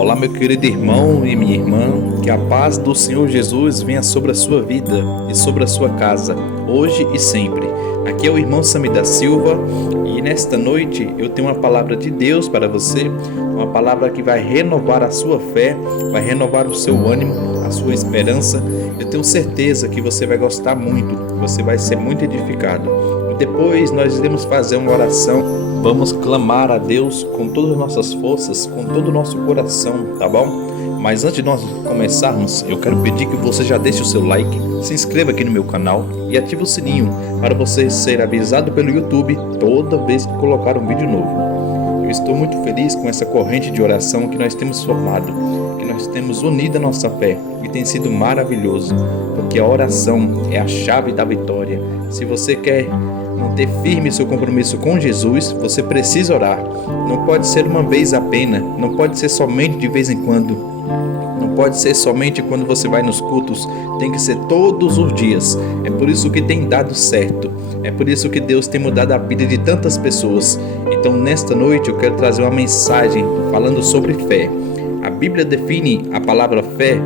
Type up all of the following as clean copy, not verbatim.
Olá, meu querido irmão e minha irmã, que a paz do Senhor Jesus venha sobre a sua vida e sobre a sua casa, hoje e sempre. Aqui é o irmão Sami da Silva e nesta noite eu tenho uma palavra de Deus para você, uma palavra que vai renovar a sua fé, vai renovar o seu ânimo, a sua esperança. Eu tenho certeza que você vai gostar muito, você vai ser muito edificado. E depois nós iremos fazer uma oração. Vamos clamar a Deus com todas as nossas forças, com todo o nosso coração, tá bom? Mas antes de nós começarmos, eu quero pedir que você já deixe o seu like, se inscreva aqui no meu canal e ative o sininho para você ser avisado pelo YouTube toda vez que colocar um vídeo novo. Eu estou muito feliz com essa corrente de oração que nós temos formado, que nós temos unido a nossa fé e tem sido maravilhoso, porque a oração é a chave da vitória. Se você quer manter firme seu compromisso com Jesus, você precisa orar. Não pode ser uma vez apenas, não pode ser somente de vez em quando, não pode ser somente quando você vai nos cultos, tem que ser todos os dias. É por isso que tem dado certo, é por isso que Deus tem mudado a vida de tantas pessoas. Então nesta noite eu quero trazer uma mensagem falando sobre fé. A Bíblia define a palavra fé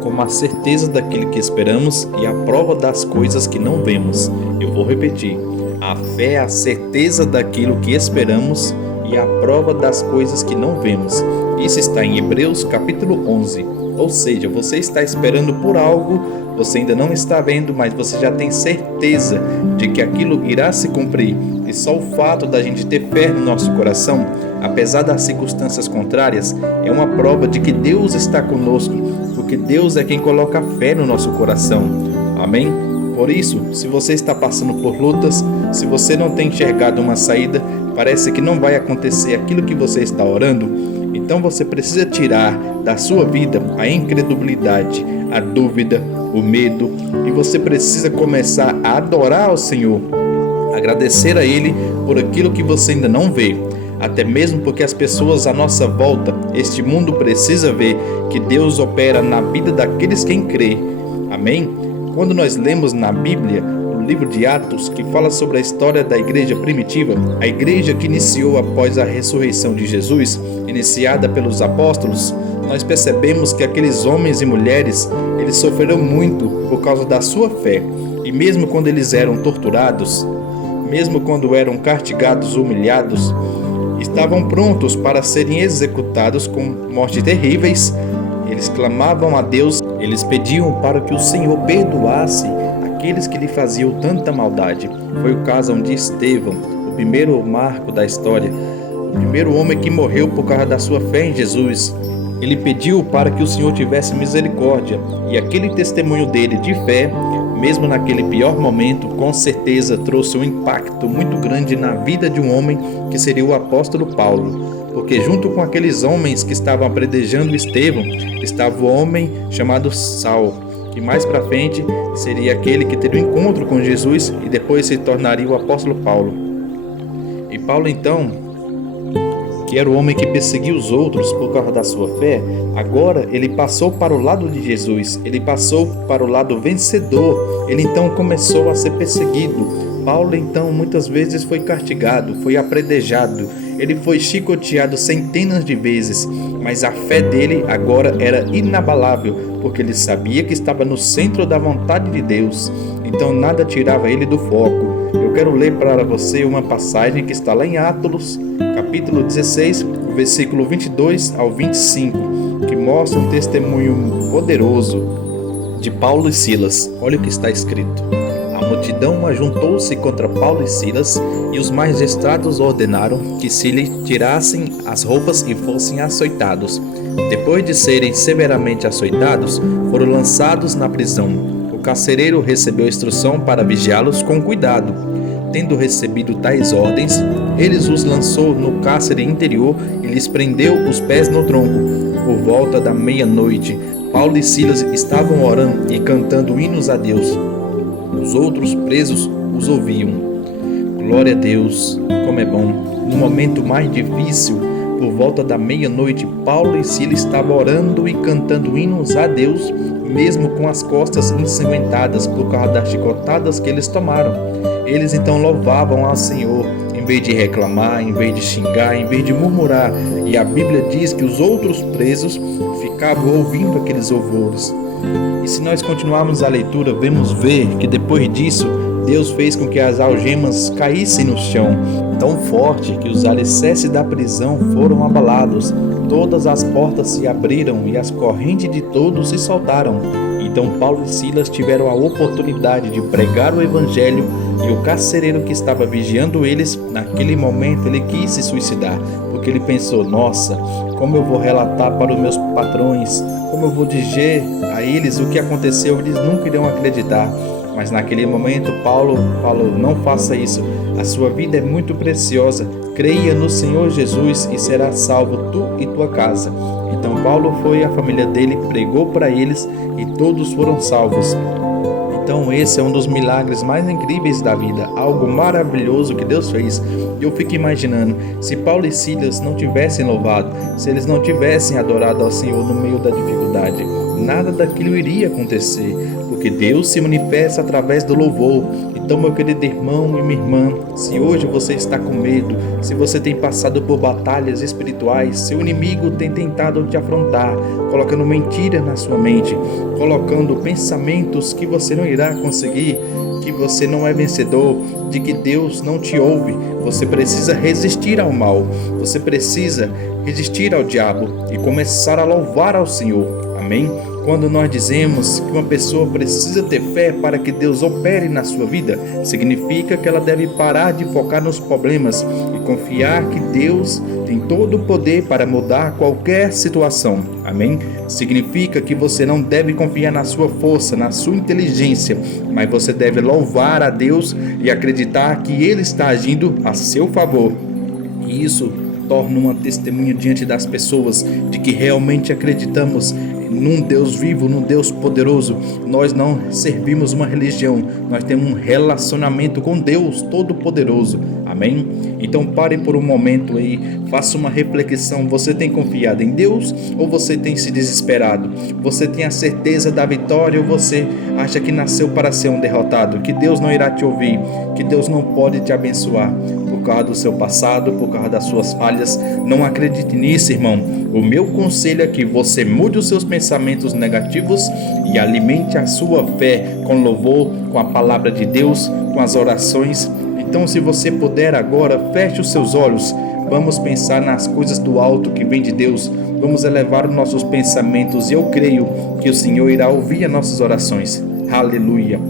como a certeza daquilo que esperamos e a prova das coisas que não vemos. Eu vou repetir. A fé é a certeza daquilo que esperamos e a prova das coisas que não vemos. Isso está em Hebreus capítulo 11. Ou seja, você está esperando por algo, você ainda não está vendo, mas você já tem certeza de que aquilo irá se cumprir. E só o fato da gente ter fé no nosso coração, apesar das circunstâncias contrárias, é uma prova de que Deus está conosco, porque Deus é quem coloca fé no nosso coração. Amém? Por isso, se você está passando por lutas, se você não tem enxergado uma saída, parece que não vai acontecer aquilo que você está orando, então você precisa tirar da sua vida a incredulidade, a dúvida, o medo, e você precisa começar a adorar ao Senhor, agradecer a Ele por aquilo que você ainda não vê. Até mesmo porque as pessoas à nossa volta, este mundo precisa ver que Deus opera na vida daqueles quem crê. Amém? Quando nós lemos na Bíblia, no livro de Atos, que fala sobre a história da igreja primitiva, a igreja que iniciou após a ressurreição de Jesus, iniciada pelos apóstolos, nós percebemos que aqueles homens e mulheres, eles sofreram muito por causa da sua fé. E mesmo quando eles eram torturados, mesmo quando eram castigados, humilhados, estavam prontos para serem executados com mortes terríveis. Eles clamavam a Deus, eles pediam para que o Senhor perdoasse aqueles que lhe faziam tanta maldade. Foi o caso de Estevão, o primeiro marco da história, o primeiro homem que morreu por causa da sua fé em Jesus. Ele pediu para que o Senhor tivesse misericórdia, e aquele testemunho dele de fé, mesmo naquele pior momento, com certeza trouxe um impacto muito grande na vida de um homem que seria o apóstolo Paulo. Porque junto com aqueles homens que estavam apedrejando Estevão, estava o homem chamado Saulo, que mais para frente seria aquele que teria um encontro com Jesus e depois se tornaria o apóstolo Paulo. E Paulo então, que era o homem que perseguia os outros por causa da sua fé, agora ele passou para o lado de Jesus, ele passou para o lado vencedor, ele então começou a ser perseguido. Paulo então muitas vezes foi castigado, foi apedrejado, ele foi chicoteado centenas de vezes, mas a fé dele agora era inabalável, porque ele sabia que estava no centro da vontade de Deus, então nada tirava ele do foco. Eu quero ler para você uma passagem que está lá em Atos, capítulo 16, versículo 22 ao 25, que mostra um testemunho poderoso de Paulo e Silas. Olha o que está escrito. A multidão ajuntou-se contra Paulo e Silas, e os magistrados ordenaram que se lhe tirassem as roupas e fossem açoitados. Depois de serem severamente açoitados, foram lançados na prisão. O carcereiro recebeu instrução para vigiá-los com cuidado. Tendo recebido tais ordens, ele os lançou no cárcere interior e lhes prendeu os pés no tronco. Por volta da meia-noite, Paulo e Silas estavam orando e cantando hinos a Deus. Os outros presos os ouviam. Glória a Deus, como é bom. No momento mais difícil, por volta da meia-noite, Paulo e Silas estavam orando e cantando hinos a Deus, mesmo com as costas ensanguentadas por causa das chicotadas que eles tomaram. Eles então louvavam ao Senhor, vez de reclamar, em vez de xingar, em vez de murmurar. E a Bíblia diz que os outros presos ficavam ouvindo aqueles louvores. E se nós continuarmos a leitura, vamos ver que depois disso, Deus fez com que as algemas caíssem no chão, tão forte que os alicerces da prisão foram abalados. Todas as portas se abriram e as correntes de todos se soltaram. Então Paulo e Silas tiveram a oportunidade de pregar o evangelho, e o carcereiro que estava vigiando eles, naquele momento ele quis se suicidar, porque ele pensou: nossa, como eu vou relatar para os meus patrões, como eu vou dizer a eles o que aconteceu, eles nunca irão acreditar. Mas naquele momento Paulo falou: não faça isso, a sua vida é muito preciosa, creia no Senhor Jesus e será salvo tu e tua casa. Então Paulo foi, a família dele, pregou para eles e todos foram salvos. Então esse é um dos milagres mais incríveis da vida, algo maravilhoso que Deus fez. Eu fico imaginando, se Paulo e Silas não tivessem louvado, se eles não tivessem adorado ao Senhor no meio da dificuldade, nada daquilo iria acontecer, porque Deus se manifesta através do louvor. Então, meu querido irmão e minha irmã, se hoje você está com medo, se você tem passado por batalhas espirituais, seu inimigo tem tentado te afrontar, colocando mentira na sua mente, colocando pensamentos que você não irá conseguir, que você não é vencedor, de que Deus não te ouve, você precisa resistir ao mal, você precisa resistir ao diabo e começar a louvar ao Senhor. Amém? Quando nós dizemos que uma pessoa precisa ter fé para que Deus opere na sua vida, significa que ela deve parar de focar nos problemas e confiar que Deus tem todo o poder para mudar qualquer situação. Amém? Significa que você não deve confiar na sua força, na sua inteligência, mas você deve louvar a Deus e acreditar que Ele está agindo a seu favor. E isso torna uma testemunha diante das pessoas de que realmente acreditamos num Deus vivo, num Deus poderoso. Nós não servimos uma religião, nós temos um relacionamento com Deus Todo-Poderoso. Amém? Então pare por um momento aí, faça uma reflexão. Você tem confiado em Deus ou você tem se desesperado? Você tem a certeza da vitória ou você acha que nasceu para ser um derrotado? Que Deus não irá te ouvir, que Deus não pode te abençoar por causa do seu passado, por causa das suas falhas? Não acredite nisso, irmão. O meu conselho é que você mude os seus pensamentos negativos e alimente a sua fé com louvor, com a palavra de Deus, com as orações. Então, se você puder agora, feche os seus olhos. Vamos pensar nas coisas do alto que vem de Deus. Vamos elevar os nossos pensamentos e eu creio que o Senhor irá ouvir as nossas orações. Aleluia.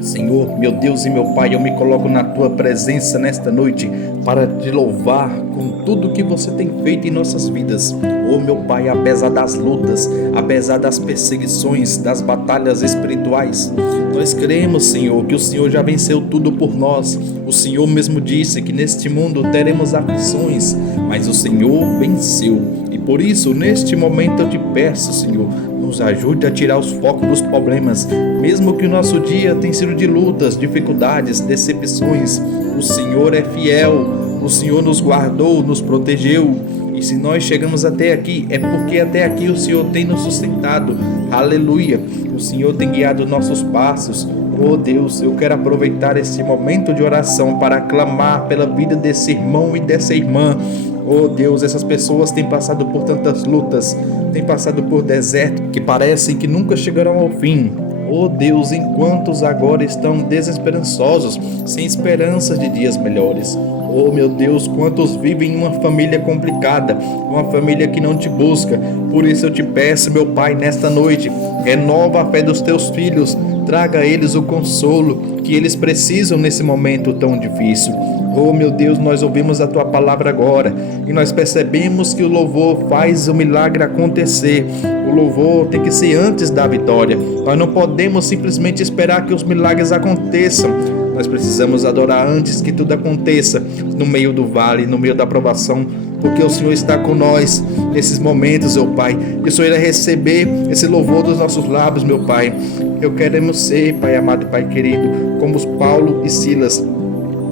Senhor, meu Deus e meu Pai, eu me coloco na Tua presença nesta noite para te louvar com tudo que você tem feito em nossas vidas. Oh, meu Pai, apesar das lutas, apesar das perseguições, das batalhas espirituais, nós cremos, Senhor, que o Senhor já venceu tudo por nós. O Senhor mesmo disse que neste mundo teremos aflições, mas o Senhor venceu. E por isso, neste momento eu te peço, Senhor, nos ajude a tirar os focos dos problemas, mesmo que o nosso dia tenha sido de lutas, dificuldades, decepções. O Senhor é fiel, o Senhor nos guardou, nos protegeu. E se nós chegamos até aqui, é porque até aqui o Senhor tem nos sustentado. Aleluia! O Senhor tem guiado nossos passos. Oh Deus, eu quero aproveitar esse momento de oração para clamar pela vida desse irmão e dessa irmã. Oh Deus, essas pessoas têm passado por tantas lutas, têm passado por deserto que parecem que nunca chegarão ao fim. Oh Deus, enquanto agora estão desesperançosos, sem esperanças de dias melhores. Oh meu Deus, quantos vivem em uma família complicada, uma família que não te busca. Por isso eu te peço, meu Pai, nesta noite, renova a fé dos teus filhos, traga a eles o consolo que eles precisam nesse momento tão difícil. Oh meu Deus, nós ouvimos a tua palavra agora e nós percebemos que o louvor faz o milagre acontecer. O louvor tem que ser antes da vitória. Nós não podemos simplesmente esperar que os milagres aconteçam. Nós precisamos adorar antes que tudo aconteça, no meio do vale, no meio da provação, porque o Senhor está com nós nesses momentos, meu Pai. E o Senhor irá receber esse louvor dos nossos lábios, meu Pai. Eu queremos ser, Pai amado e Pai querido, como os Paulo e Silas,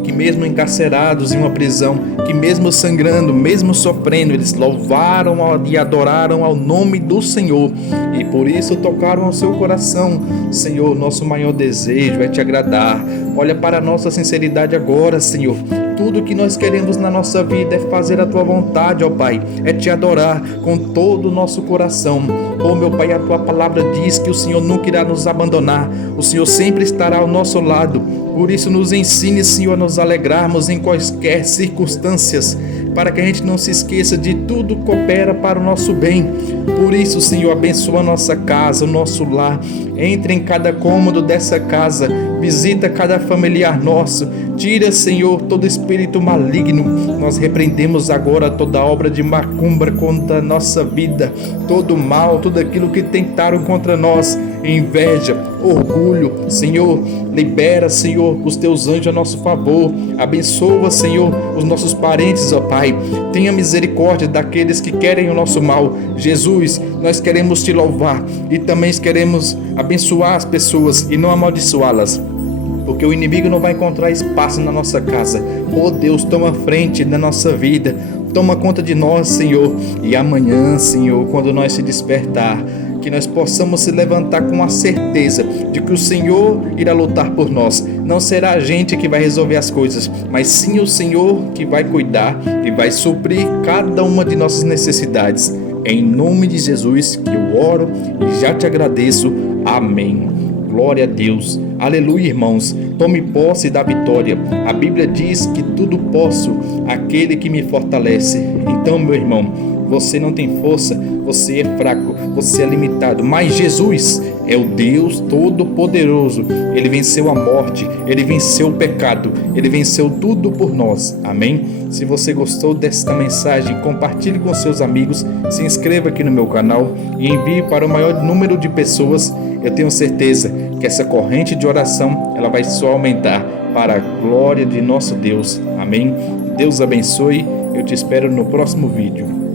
que mesmo encarcerados em uma prisão, que mesmo sangrando, mesmo sofrendo, eles louvaram e adoraram ao nome do Senhor, e por isso tocaram ao seu coração. Senhor, nosso maior desejo é te agradar. Olha para a nossa sinceridade agora, Senhor. Tudo que nós queremos na nossa vida é fazer a Tua vontade, ó Pai, é Te adorar com todo o nosso coração. Oh, meu Pai, a Tua palavra diz que o Senhor nunca irá nos abandonar, o Senhor sempre estará ao nosso lado. Por isso nos ensine, Senhor, a nos alegrarmos em quaisquer circunstâncias, para que a gente não se esqueça de tudo coopera para o nosso bem. Por isso, Senhor, abençoa a nossa casa, o nosso lar. Entre em cada cômodo dessa casa, visita cada familiar nosso. Tira, Senhor, todo espírito maligno. Nós repreendemos agora toda obra de macumba contra a nossa vida, todo mal, tudo aquilo que tentaram contra nós, inveja, orgulho. Senhor, libera, Senhor, os Teus anjos a nosso favor. Abençoa, Senhor, os nossos parentes, ó Pai. Tenha misericórdia daqueles que querem o nosso mal. Jesus, nós queremos Te louvar e também queremos abençoar as pessoas e não amaldiçoá-las, porque o inimigo não vai encontrar espaço na nossa casa. Oh Deus, toma frente da nossa vida, toma conta de nós, Senhor. E amanhã, Senhor, quando nós se despertar, que nós possamos se levantar com a certeza de que o Senhor irá lutar por nós. Não será a gente que vai resolver as coisas, mas sim o Senhor que vai cuidar e vai suprir cada uma de nossas necessidades. Em nome de Jesus que eu oro e já Te agradeço. Amém. Glória a Deus. Aleluia, irmãos. Tome posse da vitória. A Bíblia diz que tudo posso aquele que me fortalece. Então, meu irmão, você não tem força, você é fraco, você é limitado, mas Jesus é o Deus Todo-Poderoso. Ele venceu a morte, Ele venceu o pecado, Ele venceu tudo por nós. Amém? Se você gostou desta mensagem, compartilhe com seus amigos, se inscreva aqui no meu canal e envie para o maior número de pessoas. Eu tenho certeza que essa corrente de oração ela vai só aumentar para a glória de nosso Deus. Amém? Deus abençoe. Eu te espero no próximo vídeo.